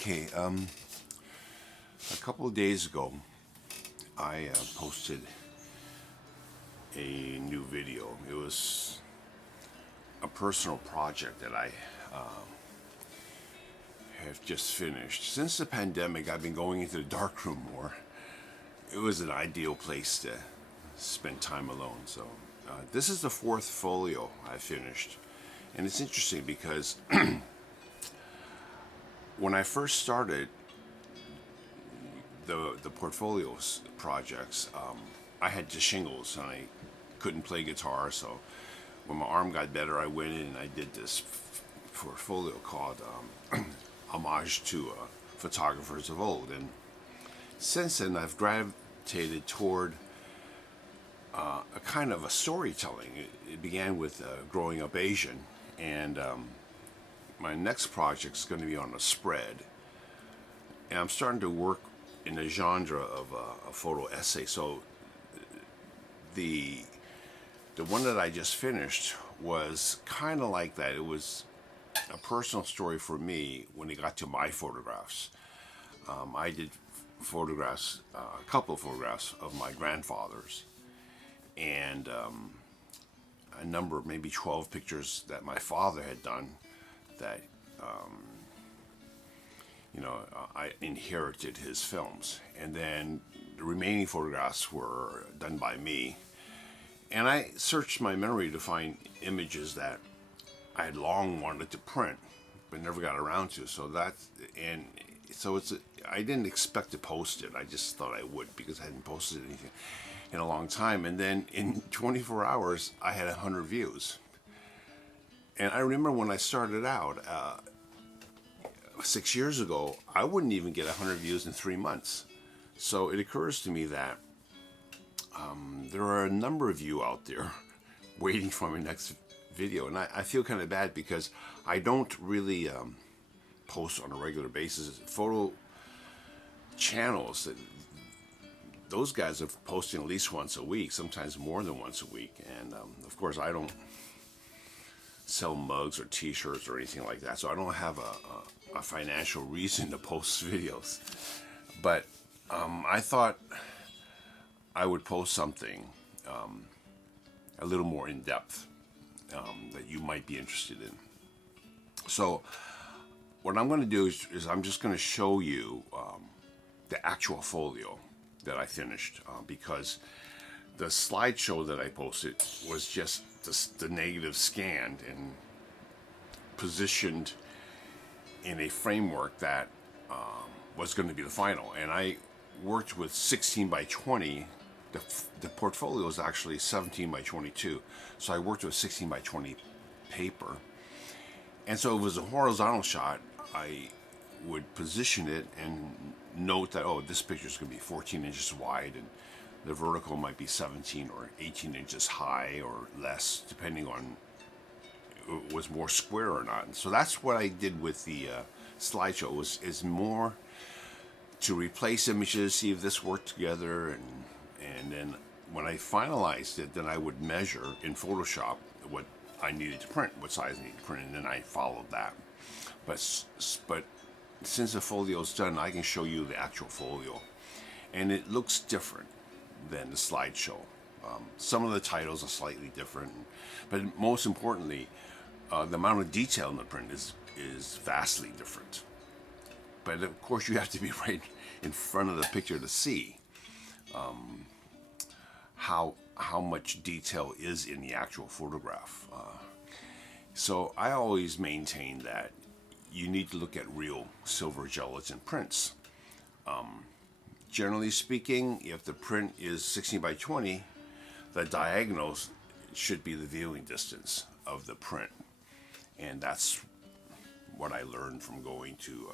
Okay, a couple of days ago, I posted a new video. It was a personal project that I have just finished. Since the pandemic, I've been going into the darkroom more. It was an ideal place to spend time alone. So, this is the fourth folio I finished. And it's interesting because when I first started the portfolios projects, I had just shingles and I couldn't play guitar. So when my arm got better, I went in and I did this portfolio called Homage to Photographers of Old. And since then, I've gravitated toward a kind of a storytelling. It began with growing up Asian, and my next project is going to be on a spread. And I'm starting to work in the genre of a photo essay. So the one that I just finished was kind of like that. It was a personal story for me when it got to my photographs. I did photographs, a couple of photographs of my grandfathers, and a number, maybe 12 pictures that my father had done that, I inherited his films. And then the remaining photographs were done by me. And I searched my memory to find images that I had long wanted to print, but never got around to. I didn't expect to post it. I just thought I would because I hadn't posted anything in a long time. And then in 24 hours, I had 100 views. And I remember when I started out 6 years ago, I wouldn't even get 100 views in 3 months. So it occurs to me that there are a number of you out there waiting for my next video. And I feel kind of bad because I don't really post on a regular basis. Photo channels, those guys are posting at least once a week, sometimes more than once a week. And of course, I don't sell mugs or t-shirts or anything like that, so I don't have a financial reason to post videos. But I thought I would post something a little more in depth that you might be interested in. So what I'm going to do is I'm just going to show you the actual folio that I finished, because the slideshow that I posted was just the negative scanned and positioned in a framework that was going to be the final. And I worked with 16 by 20. The portfolio is actually 17 by 22. So I worked with 16 by 20 paper. And so it was a horizontal shot. I would position it and note that, oh, this picture is going to be 14 inches wide, and the vertical might be 17 or 18 inches high or less, depending on it was more square or not. And so that's what I did with the slideshow. Is more to replace images, see if this worked together, and then when I finalized it, then I would measure in Photoshop what I needed to print, what size I needed to print, and then I followed that. But since the folio's done, I can show you the actual folio, and it looks different than the slideshow. Some of the titles are slightly different, but most importantly, the amount of detail in the print is vastly different. But of course, you have to be right in front of the picture to see how much detail is in the actual photograph. So I always maintain that you need to look at real silver gelatin prints. Generally speaking, if the print is 16 by 20, the diagonals should be the viewing distance of the print. And that's what I learned from going to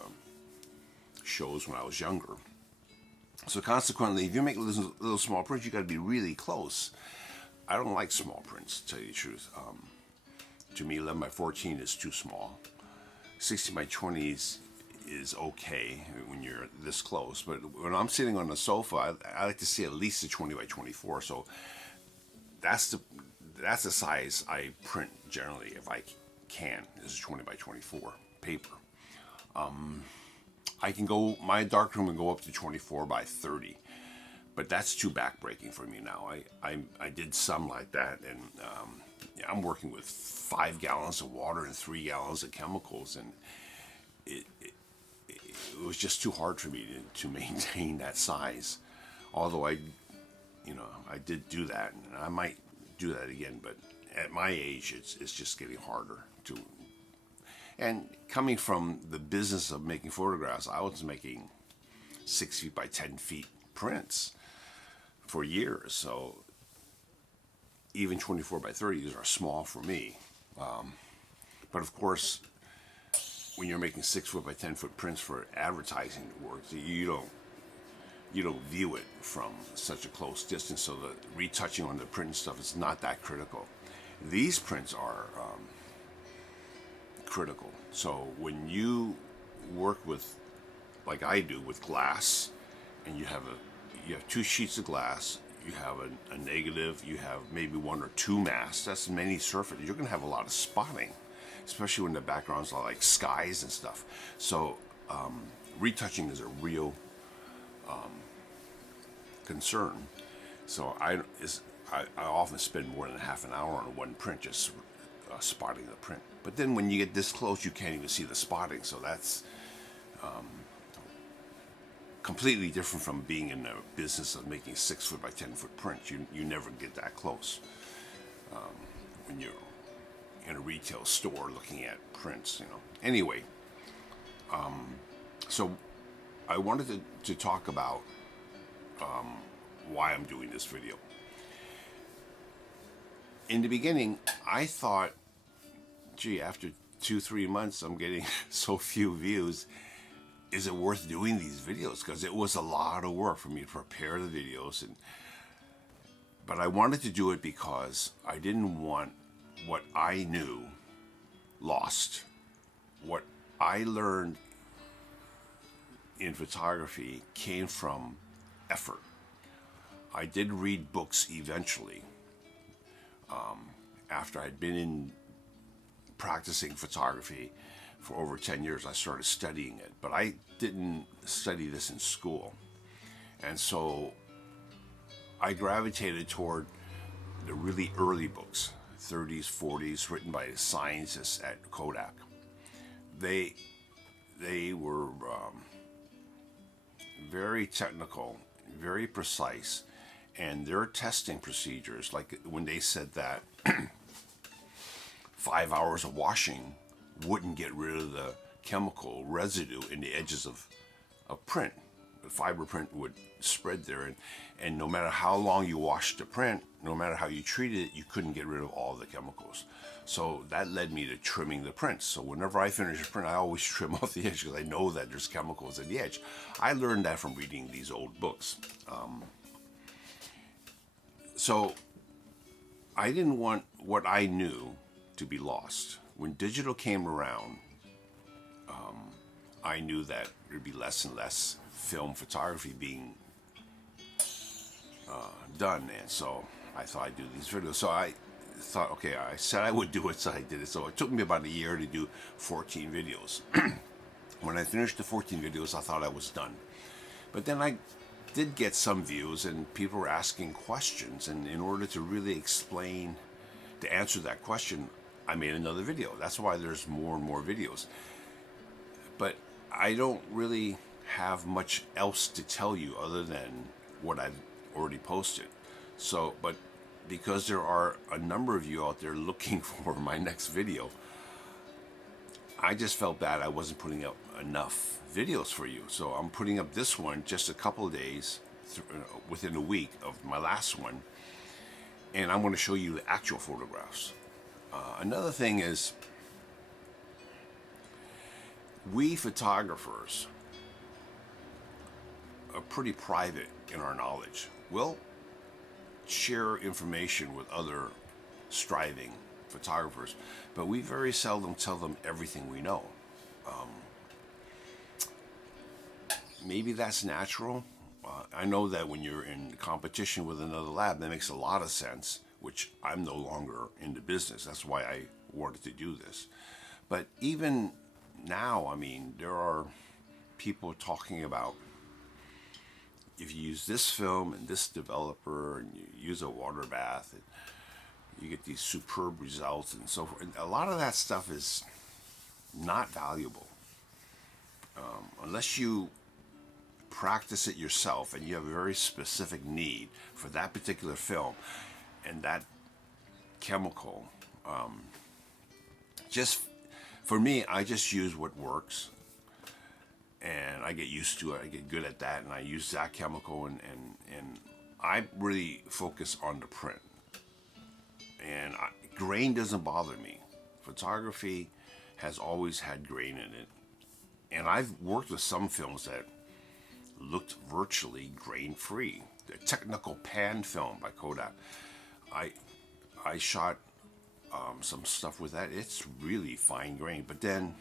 shows when I was younger. So consequently, if you make little small prints, you got to be really close. I don't like small prints, to tell you the truth. To me, 11 by 14 is too small. 16 by 20 is okay when you're this close, but when I'm sitting on the sofa, I like to see at least a 20 by 24. So that's the size I print generally if I can. This is 20 by 24 paper. I can go, my darkroom can go up to 24 by 30, but that's too backbreaking for me now. I did some like that, and I'm working with 5 gallons of water and 3 gallons of chemicals, and it was just too hard for me to maintain that size. Although I did do that, and I might do that again, but at my age, it's just getting harder to. And coming from the business of making photographs, I was making 6 feet by 10 feet prints for years. So even 24 by 30s are small for me. But of course, when you're making 6 foot by 10 foot prints for advertising work, you don't view it from such a close distance. So the retouching on the print and stuff is not that critical. These prints are critical. So when you work with, like I do, with glass, and you have 2 sheets of glass, you have a negative, you have maybe 1 or 2 masks. That's many surfaces. You're going to have a lot of spotting, especially when the backgrounds are like skies and stuff. So retouching is a real concern. So I often spend more than half an hour on one print just spotting the print. But then when you get this close, you can't even see the spotting. So that's completely different from being in the business of making 6 foot by 10 foot prints. You never get that close when you're in a retail store looking at prints. Anyway, so I wanted to talk about why I'm doing this video. In the beginning, I thought, gee, after 2-3 months, I'm getting so few views. Is it worth doing these videos? Because it was a lot of work for me to prepare the videos, but I wanted to do it because I didn't want what I knew lost. What I learned in photography came from effort. I did read books eventually. After I'd been in practicing photography for over 10 years, I started studying it. But I didn't study this in school. And so I gravitated toward the really early books, 30s, 40s, written by scientists at Kodak. They were very technical, very precise, and their testing procedures, like when they said that 5 hours of washing wouldn't get rid of the chemical residue in the edges of print. The fiber print would spread there, and no matter how long you washed the print, no matter how you treated it, you couldn't get rid of all the chemicals. So that led me to trimming the prints. So whenever I finish a print, I always trim off the edge because I know that there's chemicals in the edge. I learned that from reading these old books. So I didn't want what I knew to be lost. When digital came around, I knew that there'd be less and less film photography being done, and so I thought I'd do these videos. So I thought, okay, I said I would do it, so I did it. So it took me about a year to do 14 videos. When I finished the 14 videos, I thought I was done. But then I did get some views, and people were asking questions, and in order to really explain, to answer that question, I made another video. That's why there's more and more videos. But I don't really have much else to tell you other than what I've already posted. So, but because there are a number of you out there looking for my next video, I just felt bad I wasn't putting up enough videos for you. So I'm putting up this one just a couple of days, within a week of my last one, and I'm going to show you the actual photographs. Another thing is, we photographers are pretty private in our knowledge. We'll share information with other striving photographers, but we very seldom tell them everything we know. Maybe that's natural. I know that when you're in competition with another lab, that makes a lot of sense, which I'm no longer in the business. That's why I wanted to do this. But even now, I mean, there are people talking about if you use this film and this developer and you use a water bath, and you get these superb results and so forth. And a lot of that stuff is not valuable unless you practice it yourself and you have a very specific need for that particular film and that chemical. Just for me, I just use what works, and I get used to it. I get good at that, and I use that chemical, and I really focus on the print. And grain doesn't bother me. Photography has always had grain in it, and I've worked with some films that looked virtually grain-free. The Technical Pan film by Kodak. I shot some stuff with that. It's really fine grain. But then,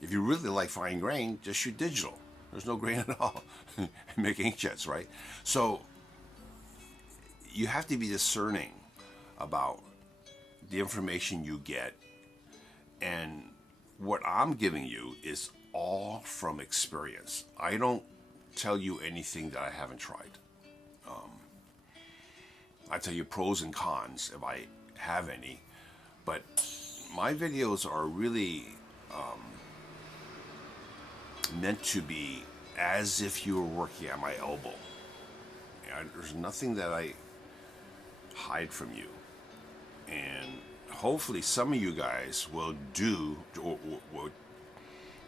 if you really like fine grain, just shoot digital. There's no grain at all. Make inkjets, right? So you have to be discerning about the information you get, and what I'm giving you is all from experience. I don't tell you anything that I haven't tried. I tell you pros and cons if I have any, but my videos are really meant to be as if you were working at my elbow. There's nothing that I hide from you, and hopefully some of you guys will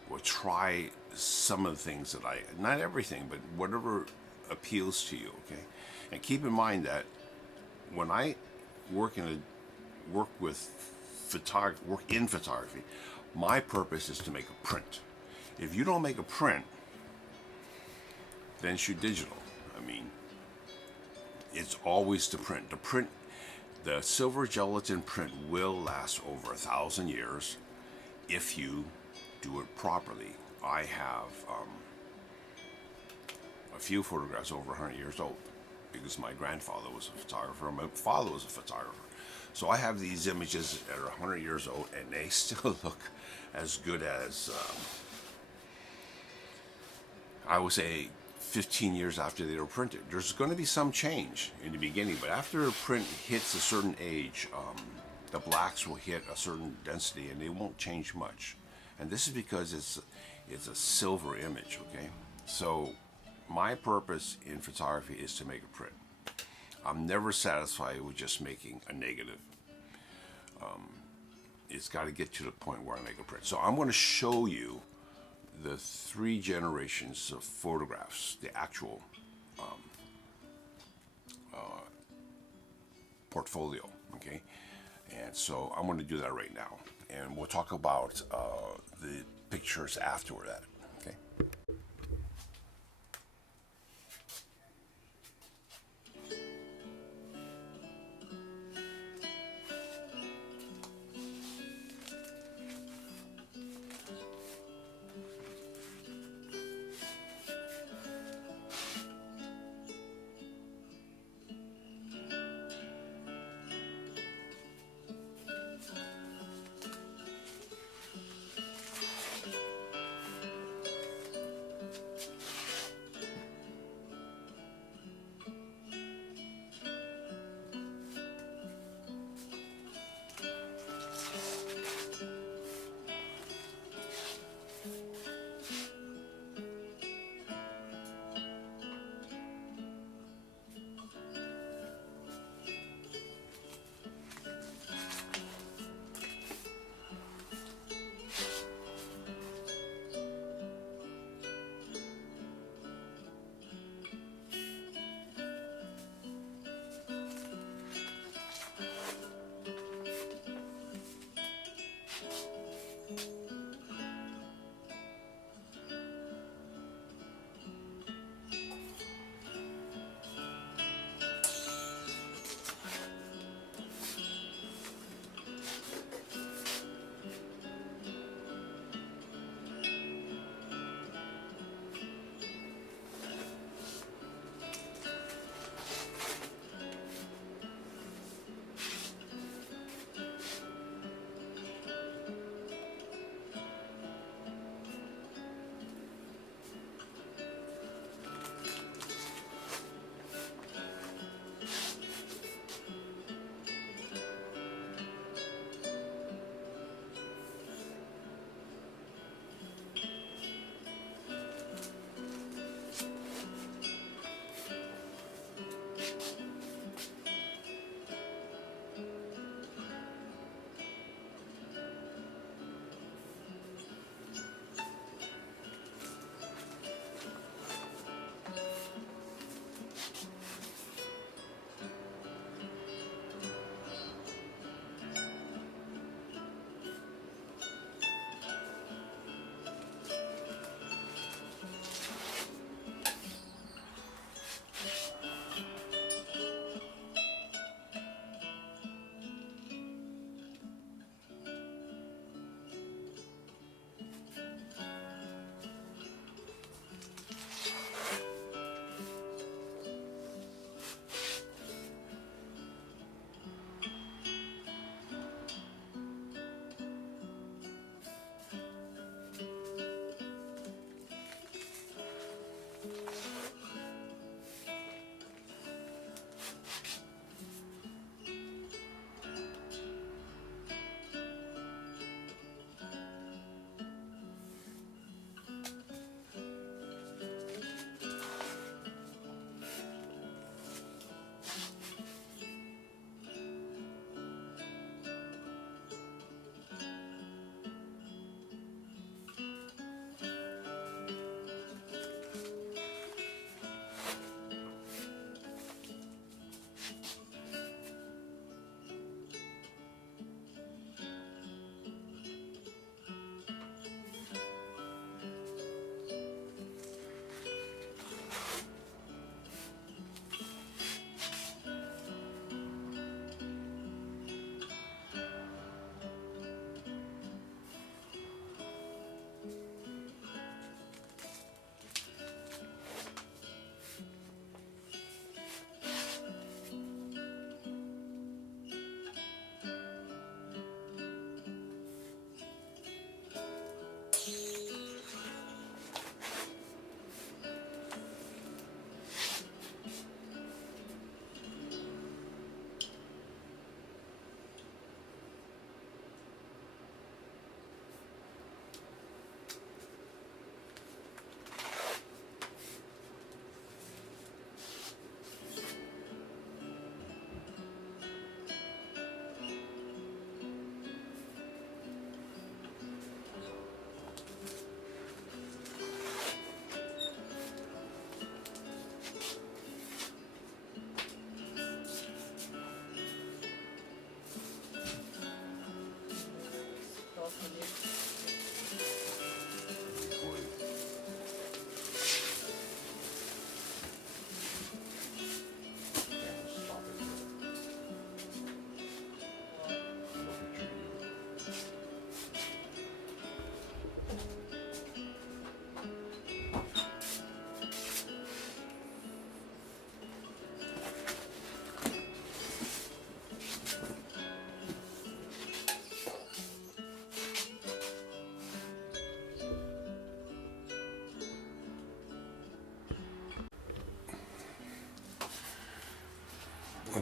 will try some of the things that not everything, but whatever appeals to you, okay? And keep in mind that when I work in photography, my purpose is to make a print. If you don't make a print, then shoot digital. I mean, it's always the print. The silver gelatin print will last over 1,000 years if you do it properly. I have a few photographs over 100 years old because my grandfather was a photographer, my father was a photographer. So I have these images that are 100 years old, and they still look as good as, I would say, 15 years after they were printed. There's going to be some change in the beginning, but after a print hits a certain age, the blacks will hit a certain density, and they won't change much. And this is because it's a silver image, okay? So my purpose in photography is to make a print. I'm never satisfied with just making a negative. It's got to get to the point where I make a print. So I'm going to show you the 3 generations of photographs, the actual portfolio, okay? And so I'm going to do that right now. And we'll talk about the pictures after that, okay?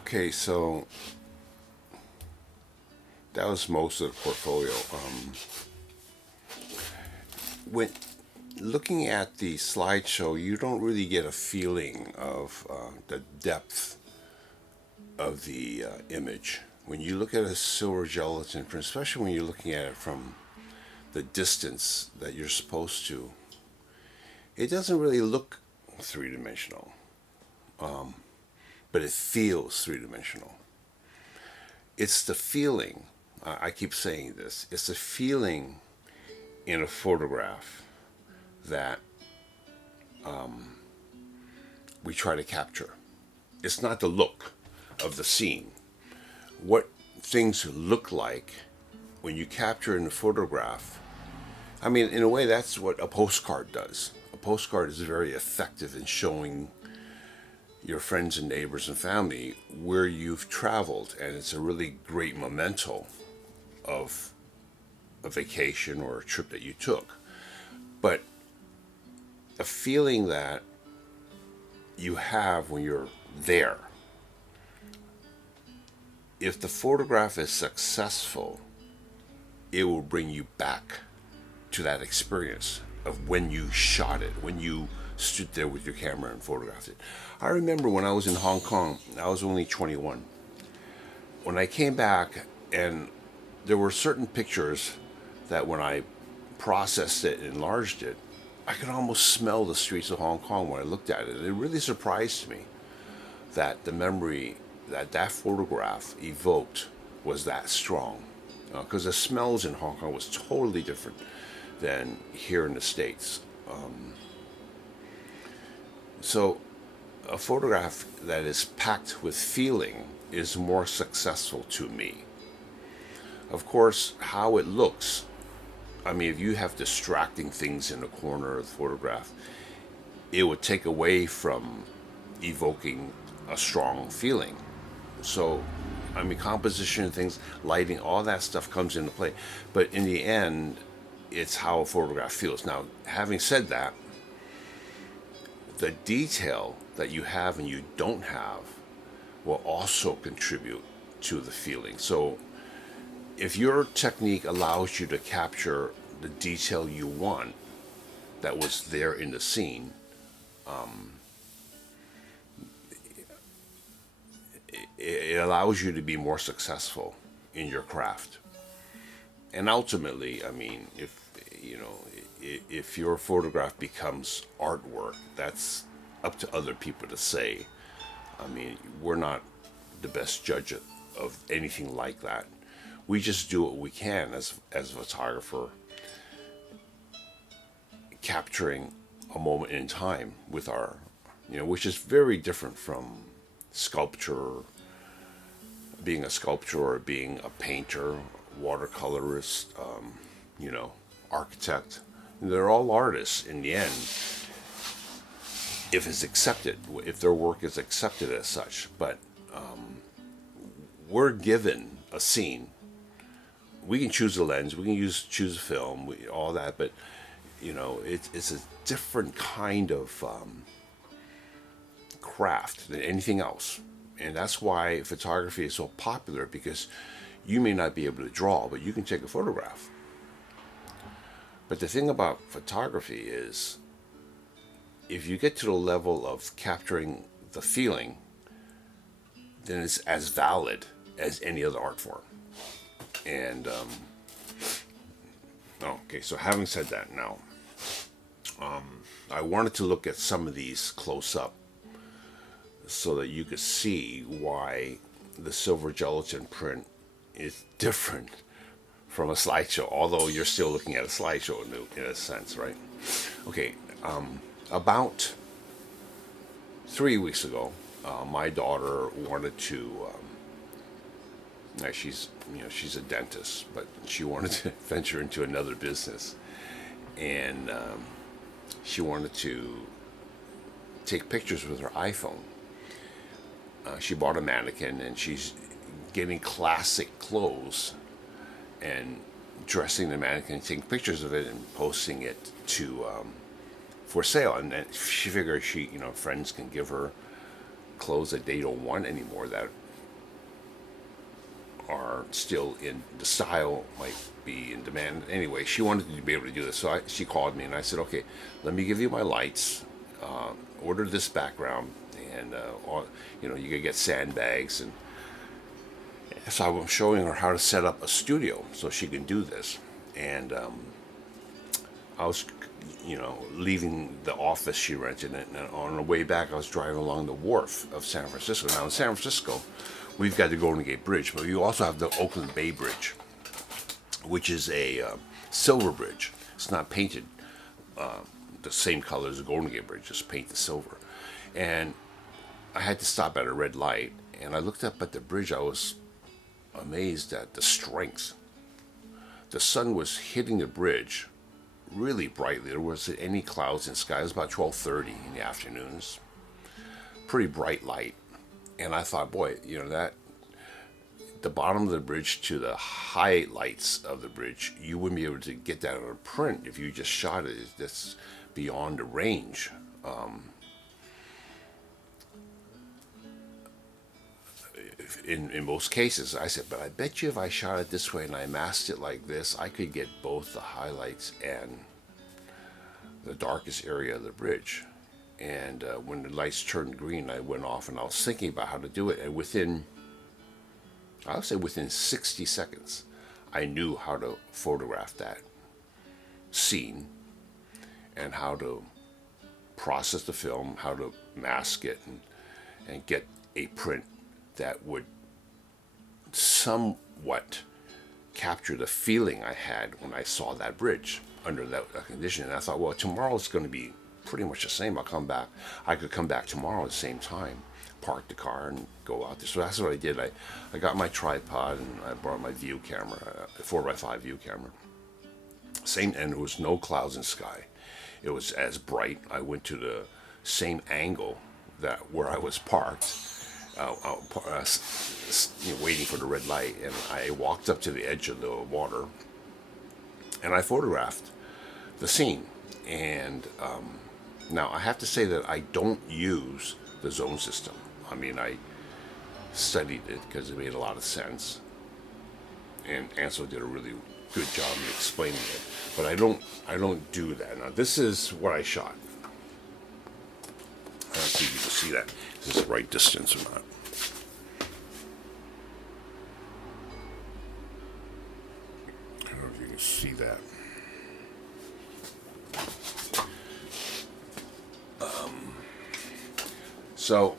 Okay, so that was most of the portfolio. When looking at the slideshow, you don't really get a feeling of the depth of the image. When you look at a silver gelatin print, especially when you're looking at it from the distance that you're supposed to, it doesn't really look three-dimensional, but it feels three-dimensional. It's the feeling, I keep saying this, it's the feeling in a photograph that we try to capture. It's not the look of the scene. What things look like when you capture in a photograph, I mean, in a way, that's what a postcard does. A postcard is very effective in showing your friends and neighbors and family where you've traveled, and it's a really great memento of a vacation or a trip that you took. But a feeling that you have when you're there, if the photograph is successful, it will bring you back to that experience of when you shot it, when you stood there with your camera and photographed it. I remember when I was in Hong Kong, I was only 21. When I came back, and there were certain pictures that when I processed it and enlarged it, I could almost smell the streets of Hong Kong when I looked at it. It really surprised me that the memory that that photograph evoked was that strong. Because the smells in Hong Kong was totally different than here in the States. So a photograph that is packed with feeling is more successful to me. Of course, how it looks, I mean, if you have distracting things in the corner of the photograph, it would take away from evoking a strong feeling. So, I mean, composition, things, lighting, all that stuff comes into play. But in the end, it's how a photograph feels. Now, having said that, the detail that you have and you don't have will also contribute to the feeling. So, if your technique allows you to capture the detail you want that was there in the scene, it allows you to be more successful in your craft. And ultimately, I mean, if your photograph becomes artwork, that's up to other people to say. I mean, we're not the best judge of anything like that. We just do what we can as a photographer, capturing a moment in time with our, which is very different from sculpture, being a sculptor or being a painter, watercolorist, architect. They're all artists in the end, if it's accepted, if their work is accepted as such. But we're given a scene. We can choose a lens, we can choose a film, all that, but it's a different kind of craft than anything else. And that's why photography is so popular, because you may not be able to draw, but you can take a photograph. But the thing about photography is, if you get to the level of capturing the feeling, then it's as valid as any other art form. And okay, so having said that, now I wanted to look at some of these close up so that you could see why the silver gelatin print is different from a slideshow, although you're still looking at a slideshow in a sense, right? Okay, about 3 weeks ago, my daughter wanted to. She's a dentist, but she wanted to venture into another business, and she wanted to take pictures with her iPhone. She bought a mannequin, and she's getting classic clothes and dressing the mannequin, taking pictures of it, and posting it to for sale. And she figures friends can give her clothes that they don't want anymore, that are still in the style, might be in demand. Anyway, she wanted to be able to do this, so she called me and I said, okay, let me give you my lights, order this background, and you could get sandbags. And so I'm showing her how to set up a studio so she can do this. And I was, leaving the office she rented, and on the way back, I was driving along the wharf of San Francisco. Now, in San Francisco, we've got the Golden Gate Bridge, but you also have the Oakland Bay Bridge, which is a silver bridge. It's not painted the same color as the Golden Gate Bridge, just paint the silver. And I had to stop at a red light, and I looked up at the bridge. I was amazed at the strength. The sun was hitting the bridge really brightly. There wasn't any clouds in the sky. It was about 12:30 in the afternoons. Pretty bright light. And I thought, boy, that the bottom of the bridge to the highlights of the bridge, you wouldn't be able to get that on a print if you just shot it. That's beyond the range. In most cases, I said, but I bet you if I shot it this way and I masked it like this, I could get both the highlights and the darkest area of the bridge. And when the lights turned green, I went off and I was thinking about how to do it. And I would say within 60 seconds, I knew how to photograph that scene and how to process the film, how to mask it, and get a print that would somewhat capture the feeling I had when I saw that bridge under that condition. And I thought, well, tomorrow's going to be pretty much the same. I could come back tomorrow at the same time, park the car, and go out there. So that's what I did. I got my tripod and I brought my view camera, a 4x5 view camera. And there was no clouds in the sky. It was as bright. I went to the same angle where I was parked, waiting for the red light, and I walked up to the edge of the water, and I photographed the scene. And now I have to say that I don't use the zone system. I mean, I studied it because it made a lot of sense, and Ansel did a really good job of explaining it. But I don't do that. Now this is what I shot. I don't see if you can see that. Is this the right distance or not? I don't know if you can see that. So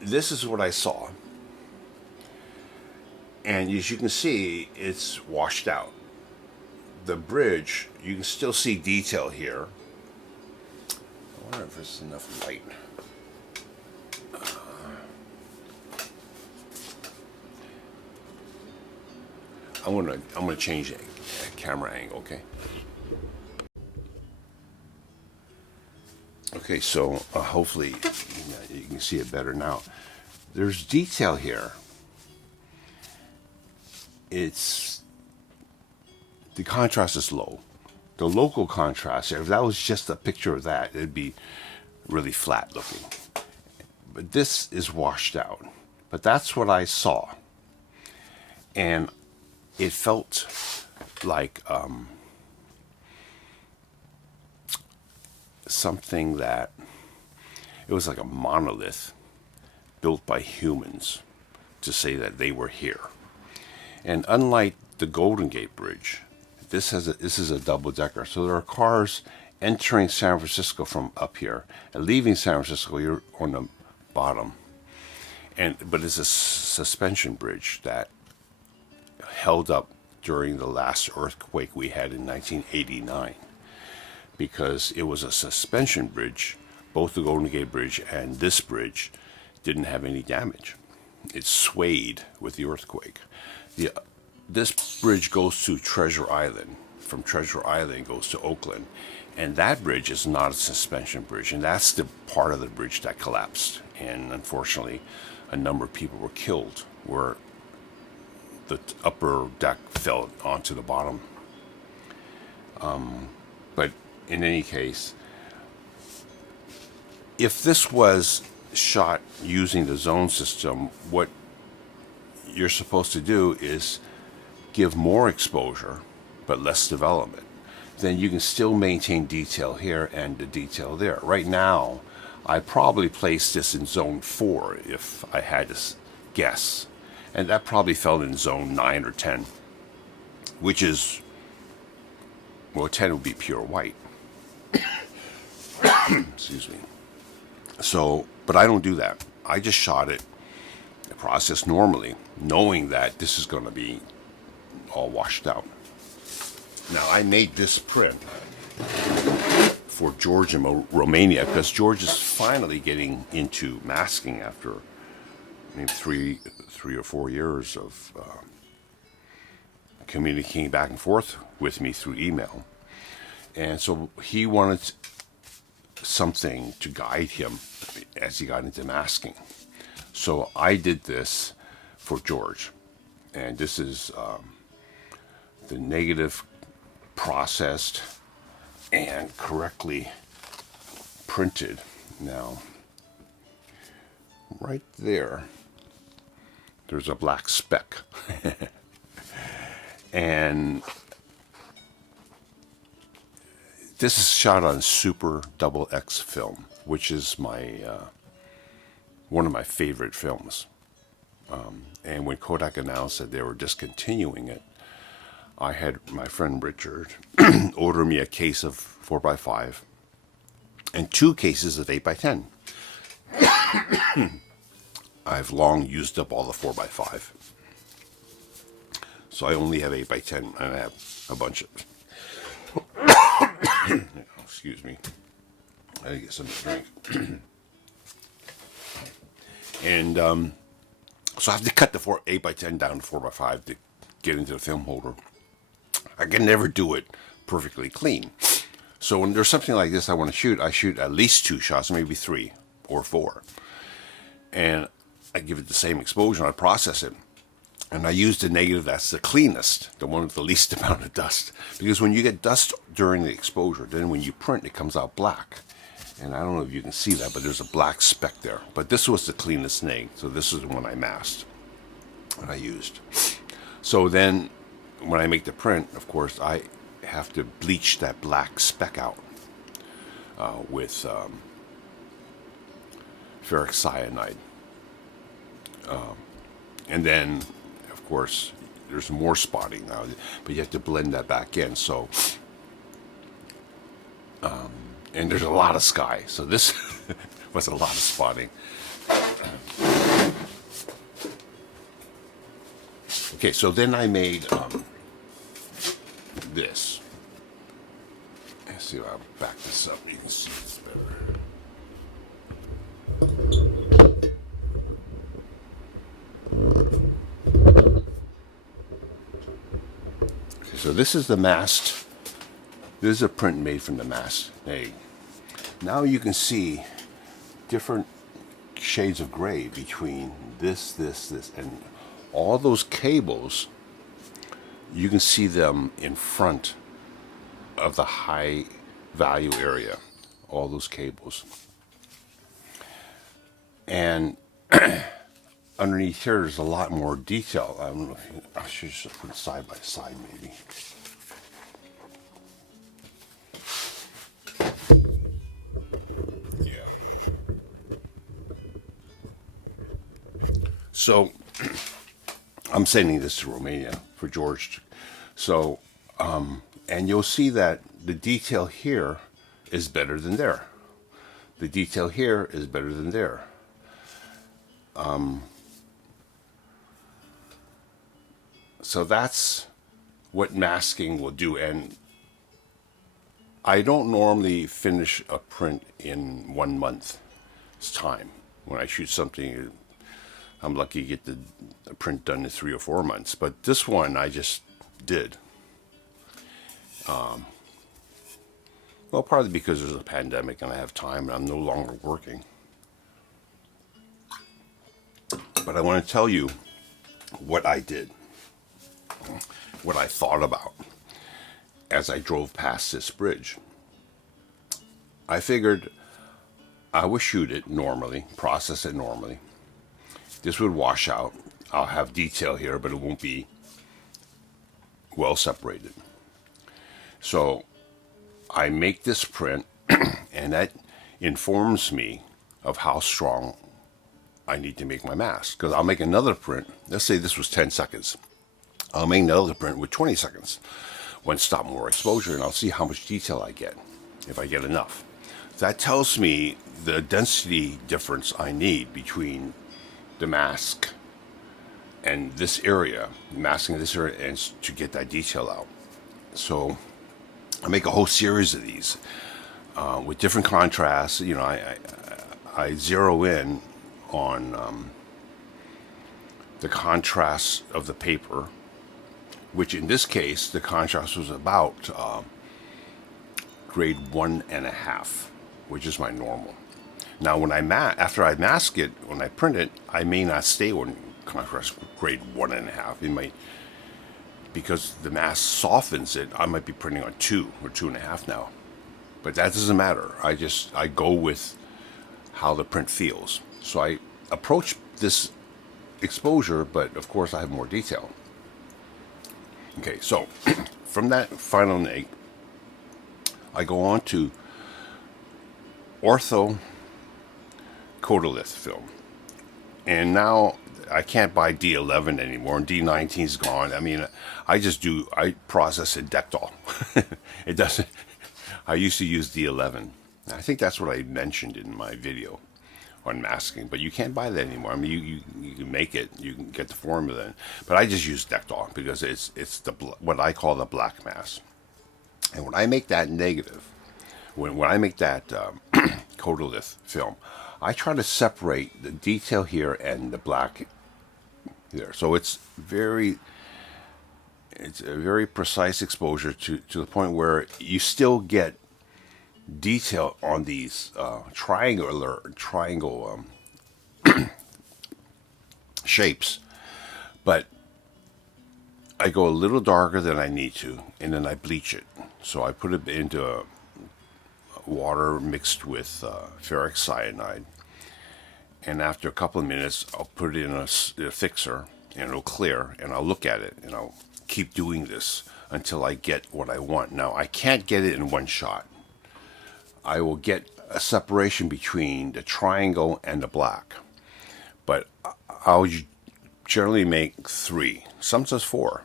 this is what I saw. And as you can see, it's washed out. The bridge, you can still see detail here. I wonder if there's enough light. I'm gonna change the camera angle, okay? Okay, so hopefully you can see it better now. There's detail here. The contrast is low. The local contrast, if that was just a picture of that, it'd be really flat looking. But this is washed out. But that's what I saw. And it felt like something that, it was like a monolith built by humans to say that they were here. And unlike the Golden Gate Bridge, this is a double-decker. So there are cars entering San Francisco from up here, and leaving San Francisco, you're on the bottom. But it's a suspension bridge that held up during the last earthquake we had in 1989, because it was a suspension bridge. Both the Golden Gate Bridge and this bridge didn't have any damage. It swayed with the earthquake. This bridge goes to Treasure Island. From Treasure Island, it goes to Oakland. And that bridge is not a suspension bridge. And that's the part of the bridge that collapsed. And unfortunately, a number of people were killed where the upper deck fell onto the bottom. But in any case, if this was shot using the zone system, what you're supposed to do is give more exposure but less development. Then you can still maintain detail here and the detail there. Right now, I probably place this in zone 4 if I had to guess. And that probably fell in zone 9 or 10, which is, well, 10 would be pure white. Excuse me. So, but I don't do that. I just shot it, process normally, knowing that this is going to be all washed out. Now, I made this print for George in Romania because George is finally getting into masking after maybe three or 4 years of communicating back and forth with me through email. And so he wanted something to guide him as he got into masking. So I did this for George. And this is the negative processed and correctly printed. Now, right there, there's a black speck. And this is shot on Super XX film, which is my one of my favorite films. And when Kodak announced that they were discontinuing it, I had my friend Richard order me a case of 4x5 and 2 cases of 8x10. I've long used up all the 4x5. So I only have 8x10 and I have a bunch of... Excuse me. I gotta get something to drink. And so I have to cut the 8x10 down to 4x5 to get into the film holder. I can never do it perfectly clean. So when there's something like this I want to shoot, I shoot at least 2 shots, maybe 3 or 4. And I give it the same exposure, I process it. And I use the negative that's the cleanest, the one with the least amount of dust. Because when you get dust during the exposure, then when you print, it comes out black. And I don't know if you can see that, but there's a black speck there. But this was the cleanest neg, so this is the one I masked and I used. So then, when I make the print, of course, I have to bleach that black speck out with ferric cyanide. And then, of course, there's more spotting now, but you have to blend that back in. So, and there's a lot of sky, so this was a lot of spotting. Okay, so then I made this. Let's see if I'll back this up. You can see this better. Okay, so this is the masked. This is a print made from the masked egg. Now you can see different shades of gray between this, and all those cables. You can see them in front of the high value area, all those cables. And underneath here, there's a lot more detail. I don't know if I should just put it side by side, maybe. Yeah. So, I'm sending this to Romania for George. So, and you'll see that the detail here is better than there. The detail here is better than there. So that's what masking will do. And I don't normally finish a print in 1 month's time. When I shoot something, I'm lucky to get the print done in 3 or 4 months. But this one I just did. Well, partly because there's a pandemic and I have time and I'm no longer working. But I want to tell you what I did, what I thought about as I drove past this bridge. I figured I would shoot it normally, process it normally. This would wash out. I'll have detail here, but it won't be well separated. So I make this print, and that informs me of how strong I need to make my mask. Because I'll make another print. Let's say this was 10 seconds. I'll make another print with 20 seconds. One stop more exposure, and I'll see how much detail I get, if I get enough. That tells me the density difference I need between the mask and this area, masking this area, and to get that detail out. So I make a whole series of these with different contrasts. You know, I zero in on the contrast of the paper, which in this case the contrast was about grade 1.5, which is my normal. Now, when after I mask it, when I print it, I may not stay on contrast grade 1.5. It might, because the mask softens it, I might be printing on 2 or 2.5 now. But that doesn't matter. I go with how the print feels. So I approach this exposure, but of course I have more detail. Okay, so from that final neg, I go on to ortho Codolith film. And now I can't buy D11 anymore, and D19 is gone. I mean, I process in Dectol. It doesn't, I used to use D11. I think that's what I mentioned in my video on masking, but you can't buy that anymore. I mean, you can make it, you can get the formula, but I just use Dectol because it's what I call the black mask. And when I make that negative, when I make that Codolith film, I try to separate the detail here and the black there. So it's a very precise exposure to the point where you still get detail on these triangle shapes, but I go a little darker than I need to, and then I bleach it. So I put it into water mixed with ferric cyanide, and after a couple of minutes I'll put it in a fixer, and it'll clear, and I'll look at it, and I'll keep doing this until I get what I want. Now, I can't get it in one shot. I will get a separation between the triangle and the black, but I'll generally make 3, sometimes 4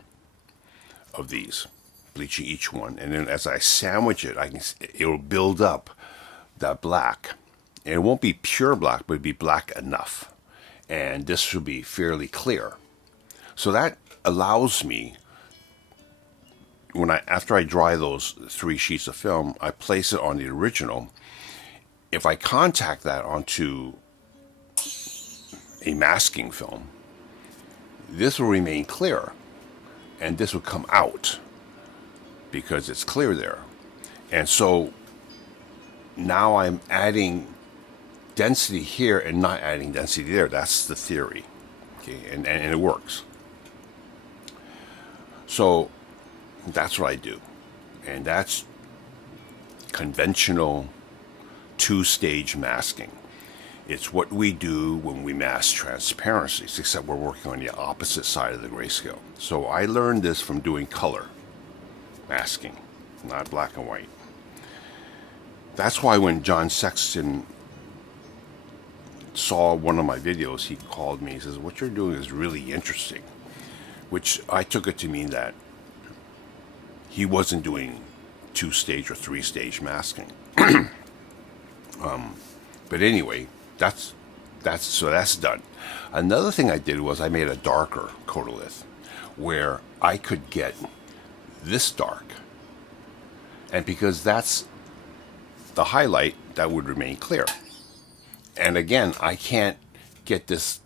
of these, bleaching each one, and then as I sandwich it, it'll build up that black, and it won't be pure black, but it'll be black enough, and this will be fairly clear. So that allows me, after I dry those 3 sheets of film, I place it on the original. If I contact that onto a masking film, this will remain clear, and this will come out because it's clear there. And so now I'm adding density here and not adding density there. That's the theory. Okay, and it works. So that's what I do. And that's conventional 2-stage masking. It's what we do when we mask transparencies, except we're working on the opposite side of the grayscale. So I learned this from doing color masking, not black and white. That's why when John Sexton saw one of my videos, he called me. He says, "What you're doing is really interesting," which I took it to mean that he wasn't doing 2-stage or 3-stage masking. But anyway, that's done. Another thing I did was I made a darker Codolith where I could get this dark, and because that's the highlight, that would remain clear. And again, I can't get this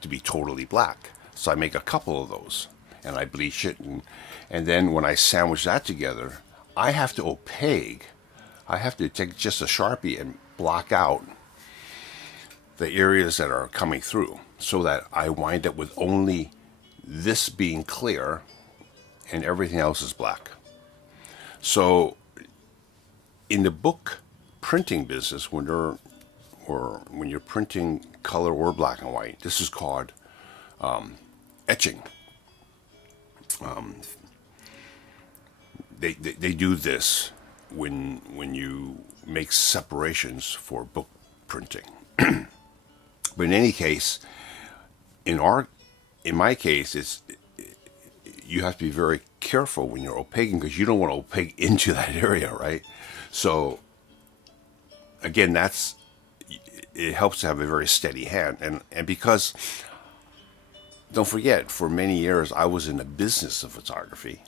to be totally black, so I make a couple of those, and I bleach it, and then when I sandwich that together, I have to opaque. I have to take just a Sharpie and block out the areas that are coming through, so that I wind up with only this being clear and everything else is black. So in the book printing business, when you're printing color or black and white, this is called etching. They do this when you make separations for book printing. But in any case, in my case, you have to be very careful when you're opaquing because you don't want to opaque into that area, right? So again, it helps to have a very steady hand, and because don't forget, for many years I was in the business of photography,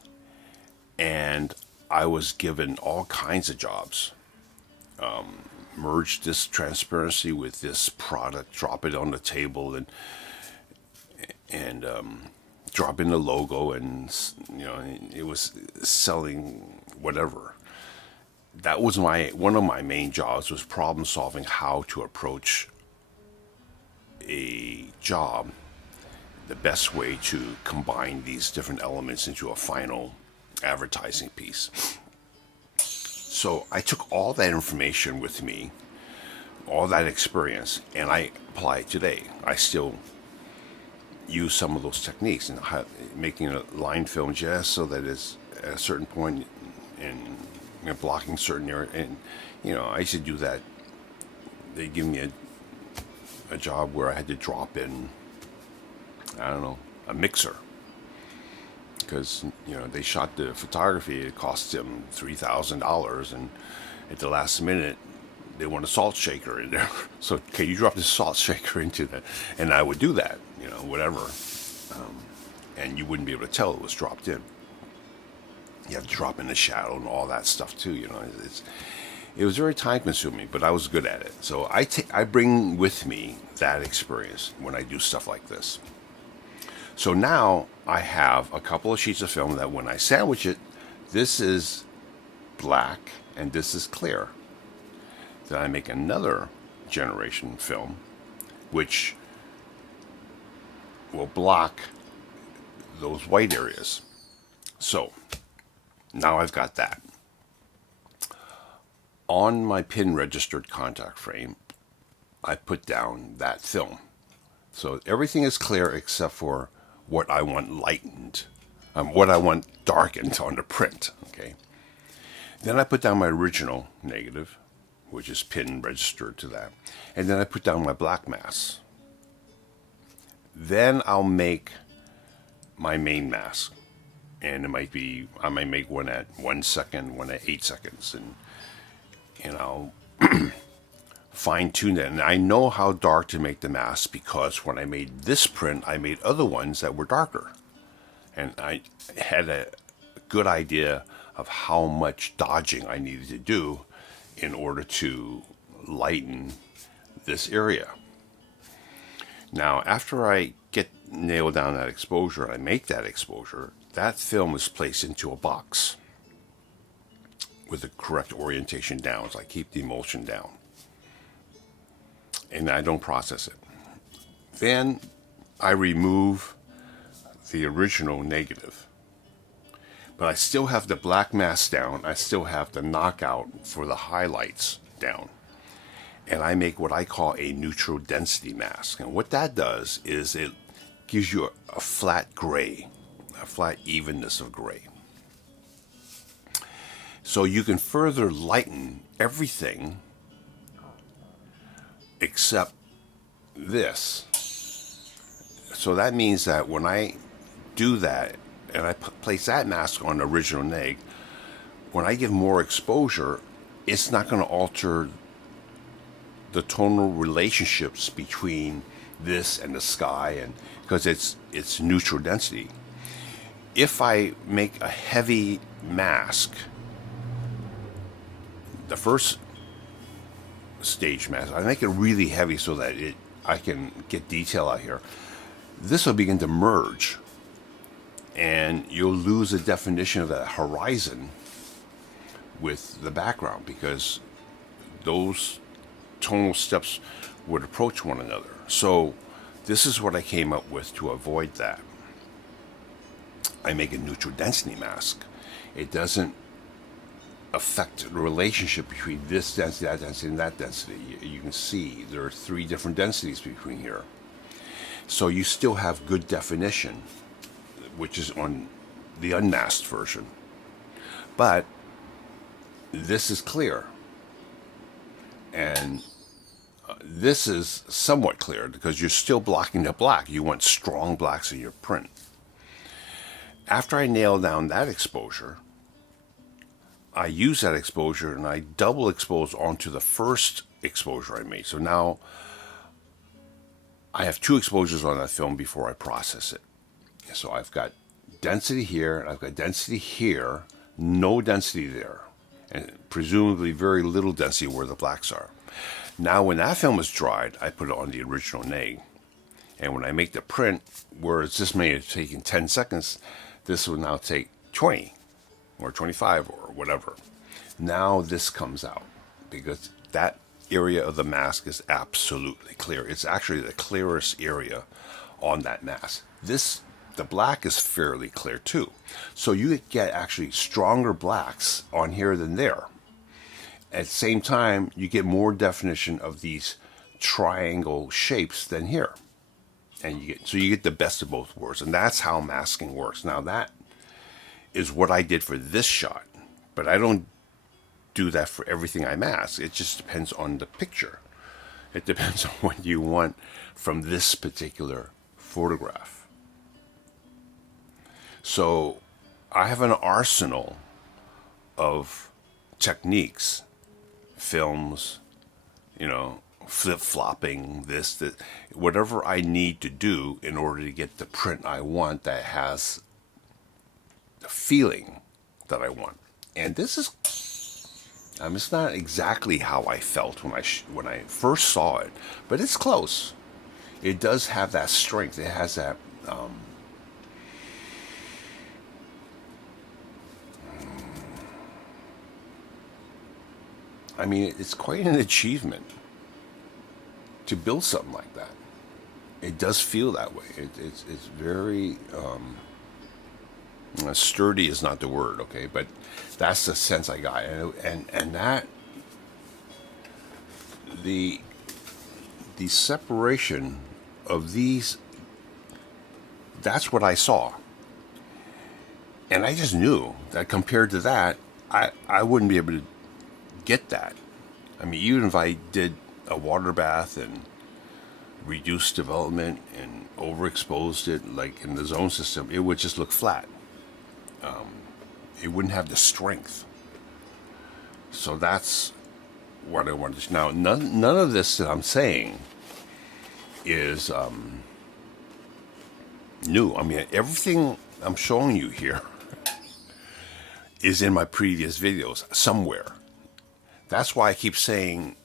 and I was given all kinds of jobs. Merge this transparency with this product, drop it on the table, and drop in the logo, and it was selling whatever. That was one of my main jobs, was problem solving, how to approach a job, the best way to combine these different elements into a final advertising piece. So I took all that information with me, all that experience, and I apply it today. I still use some of those techniques and making a line film just so that it's at a certain point and blocking certain areas. And I used to do that. They give me a job where I had to drop in, I don't know, a mixer, because they shot the photography. It cost them $3,000, and at the last minute they want a salt shaker in there. So can you drop this salt shaker into that? And I would do that, whatever, and you wouldn't be able to tell it was dropped in. You have to drop in the shadow and all that stuff too. It was very time consuming, but I was good at it. So I bring with me that experience when I do stuff like this. So now I have a couple of sheets of film that when I sandwich it, this is black and this is clear. Then I make another generation film, which will block those white areas. So now I've got that. On my pin registered contact frame, I put down that film. So everything is clear except for what I want lightened, what I want darkened on the print, okay? Then I put down my original negative, which is pin registered to that. And then I put down my black mask. Then I'll make my main mask. And it might be, I might make one at 1 second, one at 8 seconds. And I'll fine tune it. And I know how dark to make the mask because when I made this print, I made other ones that were darker. And I had a good idea of how much dodging I needed to do in order to lighten this area. Now, after I nail down that exposure and I make that exposure, that film is placed into a box with the correct orientation down. So I keep the emulsion down. And I don't process it. Then I remove the original negative. But I still have the black mask down. I still have the knockout for the highlights down. And I make what I call a neutral density mask. And what that does is it gives you a flat gray, a flat evenness of gray. So you can further lighten everything except this. So that means that when I do that and I place that mask on the original neg, when I give more exposure, it's not going to alter the tonal relationships between this and the sky, and because it's neutral density. If I make a heavy mask, the first stage mask, I make it really heavy so that I can get detail out here. This will begin to merge, and you'll lose the definition of that horizon with the background because those tonal steps would approach one another. So this is what I came up with to avoid that. I make a neutral density mask. It doesn't affect the relationship between this density, and that density. You can see there are 3 different densities between here. So you still have good definition, which is on the unmasked version. But this is clear. And this is somewhat clear because you're still blocking the black. You want strong blacks in your print. After I nail down that exposure, I use that exposure and I double expose onto the first exposure I made. So now I have 2 exposures on that film before I process it. So I've got density here, and I've got density here, no density there, and presumably very little density where the blacks are. Now when that film is dried, I put it on the original neg. And when I make the print, where it's just made it taking 10 seconds, this will now take 20 or 25 or whatever. Now this comes out because that area of the mask is absolutely clear. It's actually the clearest area on that mask. The black is fairly clear too. So you get actually stronger blacks on here than there. At the same time, you get more definition of these triangle shapes than here. And you get the best of both worlds. And that's how masking works. Now that is what I did for this shot. But I don't do that for everything I mask. It just depends on the picture. It depends on what you want from this particular photograph. So I have an arsenal of techniques, films, flip-flopping, whatever I need to do in order to get the print I want that has the feeling that I want. And this is, it's not exactly how I felt when I first saw it, but it's close. It does have that strength. It has that, it's quite an achievement to build something like that. It does feel that way. It's very sturdy is not the word, okay, but that's the sense I got, and that the separation of these, that's what I saw, and I just knew that compared to that, I wouldn't be able to get that. Even if I did a water bath and reduced development and overexposed it like in the zone system, it would just look flat. It wouldn't have the strength. So that's what I wanted to. Now, none of this that I'm saying is new. Everything I'm showing you here is in my previous videos somewhere. That's why I keep saying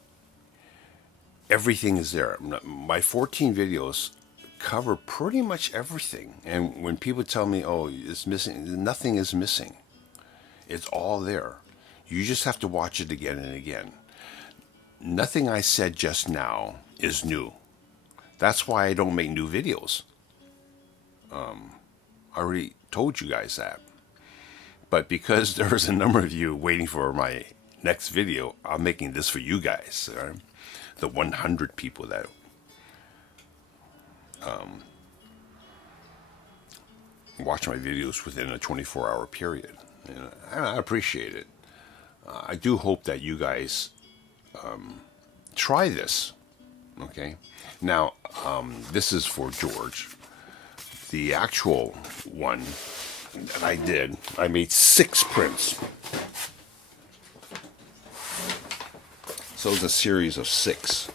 everything is there. My 14 videos cover pretty much everything. And when people tell me, oh, it's missing, nothing is missing. It's all there. You just have to watch it again and again. Nothing I said just now is new. That's why I don't make new videos. I already told you guys that. But because there's a number of you waiting for my next video, I'm making this for you guys. Right? The 100 people that watch my videos within a 24-hour period. And I appreciate it. I do hope that you guys try this. Okay? Now, this is for George. The actual one that I did, I made 6 prints. So it's a series of 6.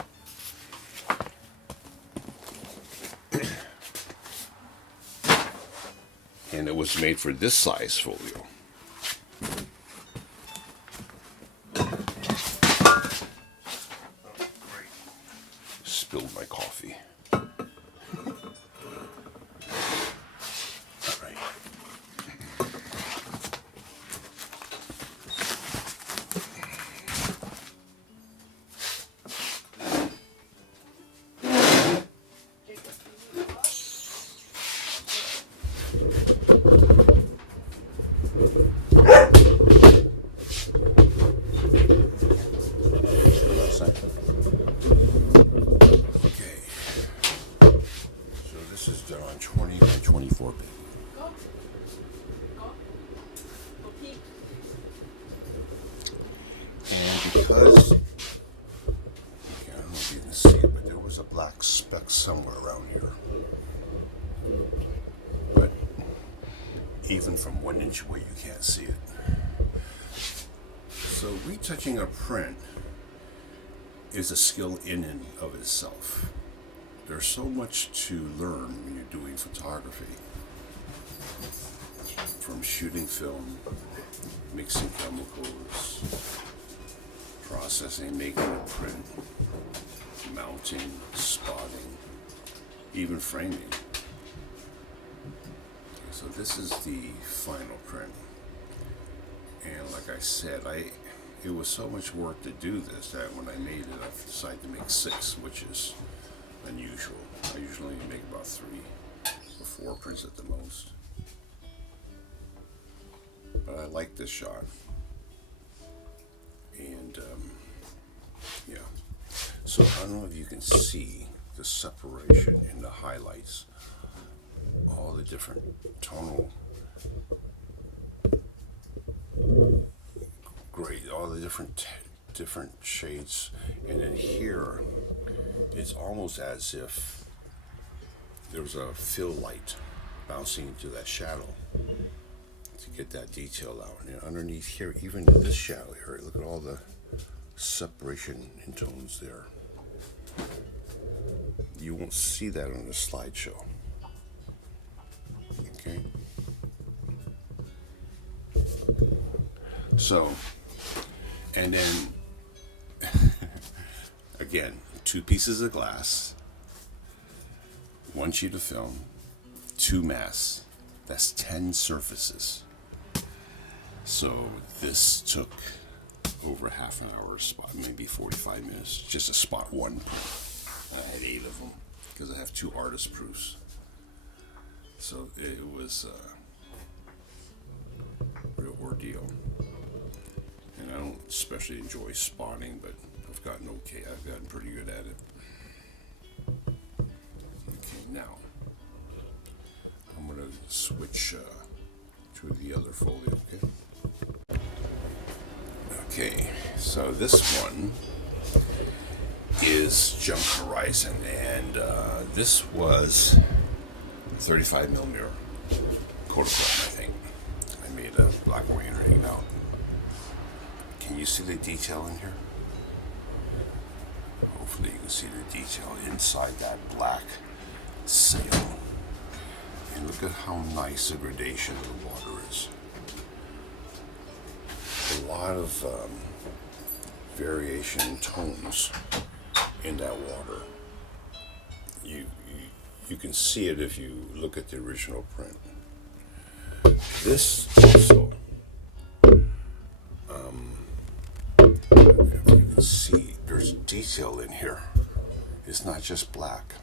And it was made for this size folio. Spilled my coffee. somewhere around here. But even from 1 inch away, you can't see it. So retouching a print is a skill in and of itself. There's so much to learn when you're doing photography. From shooting film, mixing chemicals, processing, making a print, mounting, spotting, even framing. So this is the final print. And like I said, it was so much work to do this that when I made it, I decided to make 6, which is unusual. I usually make about 3 or 4 prints at the most. But I like this shot. And yeah. So I don't know if you can see the separation in the highlights, all the different tonal gray, all the different shades, and then here it's almost as if there was a fill light bouncing into that shadow to get that detail out. And underneath here, even in this shadow here, look at all the separation in tones there. You won't see that on the slideshow. Okay. So, and then again, 2 pieces of glass, 1 sheet of film, 2 masks. That's 10 surfaces. So this took over half an hour to spot, maybe 45 minutes, just to spot 1 print. I had 8 of them because I have 2 artist proofs. So it was a real ordeal. And I don't especially enjoy spotting, but I've gotten pretty good at it. Okay, now I'm going to switch to the other folio, okay? Okay, so this one is Junk Horizon, and this was 35 millimeter Kodachrome, I think. I made a black and white ring now. Can you see the detail in here? Hopefully you can see the detail inside that black sail. And look at how nice the gradation of the water is. A lot of variation in tones in that water. You can see it if you look at the original print. This also, if you can see, there's detail in here. It's not just black.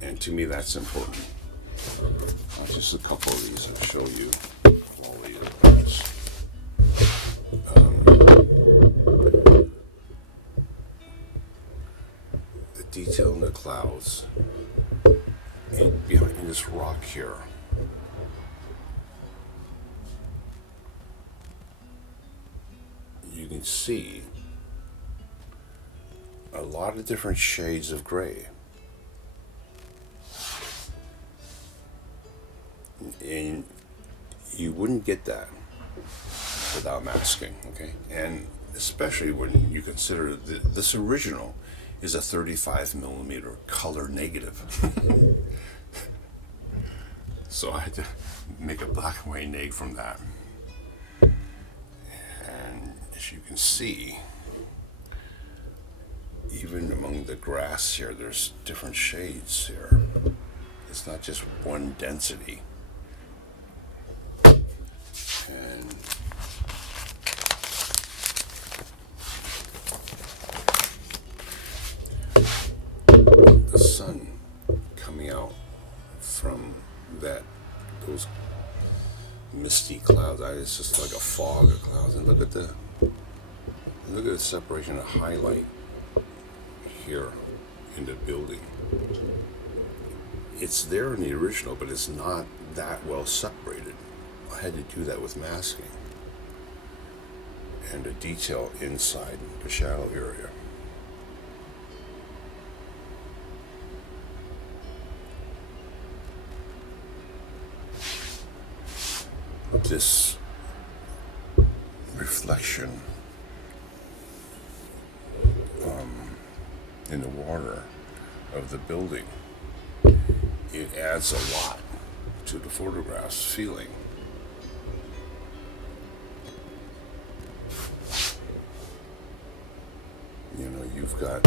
And to me, that's important. Just a couple of these, I'll show you all the other prints. The detail in the clouds, behind this rock here. You can see a lot of different shades of gray. And you wouldn't get that without masking, okay? And especially when you consider this original is a 35 millimeter color negative. So I had to make a black and white neg from that. And as you can see, even among the grass here, there's different shades here. It's not just one density. And the sun coming out from those misty clouds. It's just like a fog of clouds. And look at the separation of highlight here in the building. It's there in the original, but it's not that well separated. I had to do that with masking. And the detail inside the shadow area. this reflection in the water of the building, it adds a lot to the photograph's feeling. You know, you've got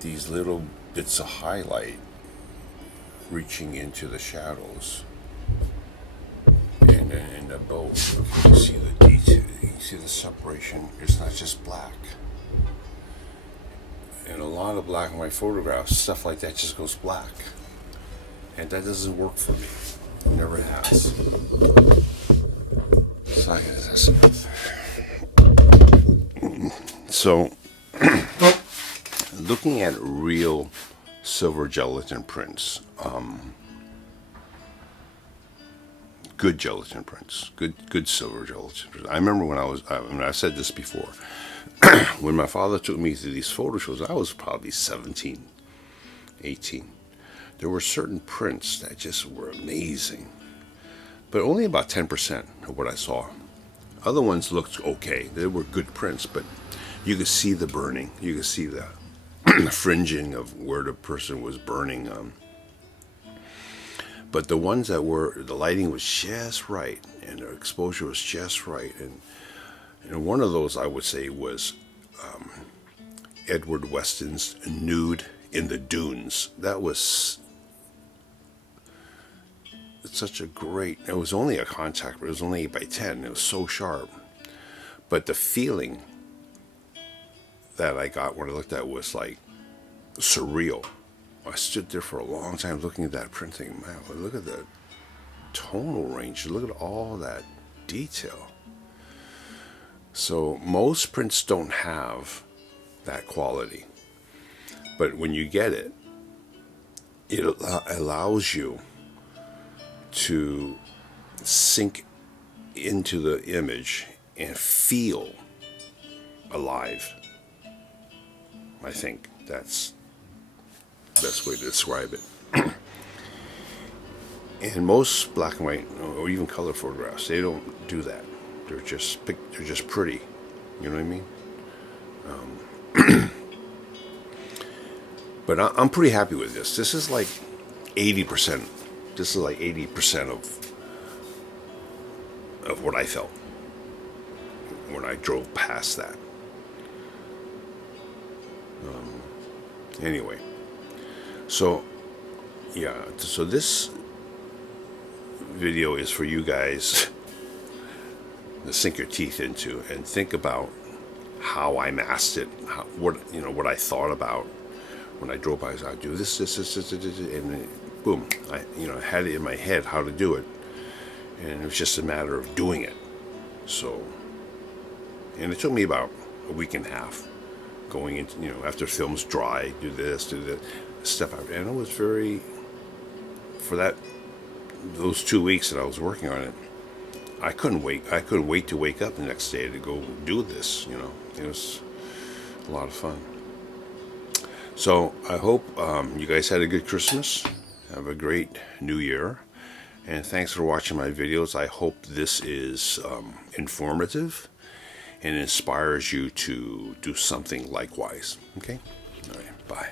these little bits of highlight reaching into the shadows, and then in the boat you see the detail, you see the separation. It's not just black. In a lot of black and white photographs, stuff like that just goes black, and that doesn't work for me. It never has. So I guess that's enough. So looking at real silver gelatin prints, good gelatin prints, good silver gelatin prints. I remember when I said this before, when my father took me to these photo shows, I was probably 17, 18. There were certain prints that just were amazing, but only about 10% of what I saw. Other ones looked okay. They were good prints, but you could see the burning. You could see the fringing of where the person was burning. But the ones that the lighting was just right, and the exposure was just right. And one of those, I would say, was Edward Weston's Nude in the Dunes. That was such a great, it was only a contact, but it was only 8x10. It was so sharp. But the feeling that I got when I looked at it was like surreal. I stood there for a long time looking at that print, thinking, man, look at the tonal range, look at all that detail. So most prints don't have that quality, but when you get it, it allows you to sink into the image and feel alive. I think that's the best way to describe it. And most black and white or even color photographs, they don't do that. They're just pretty. You know what I mean? But I'm pretty happy with this. This is like 80%. This is like 80% of what I felt when I drove past that. Anyway, so yeah, so this video is for you guys to sink your teeth into and think about how I masked it, what I thought about when I drove by. I do this, and then, boom, I had it in my head how to do it, and it was just a matter of doing it. So, and it took me about a week and a half going into, after film's dry, do this, do that, step out, and it was very, for those 2 weeks that I was working on it, I couldn't wait to wake up the next day to go do this. It was a lot of fun. So I hope you guys had a good Christmas. Have a great New Year. And thanks for watching my videos. I hope this is informative and inspires you to do something likewise. Okay? All right. Bye.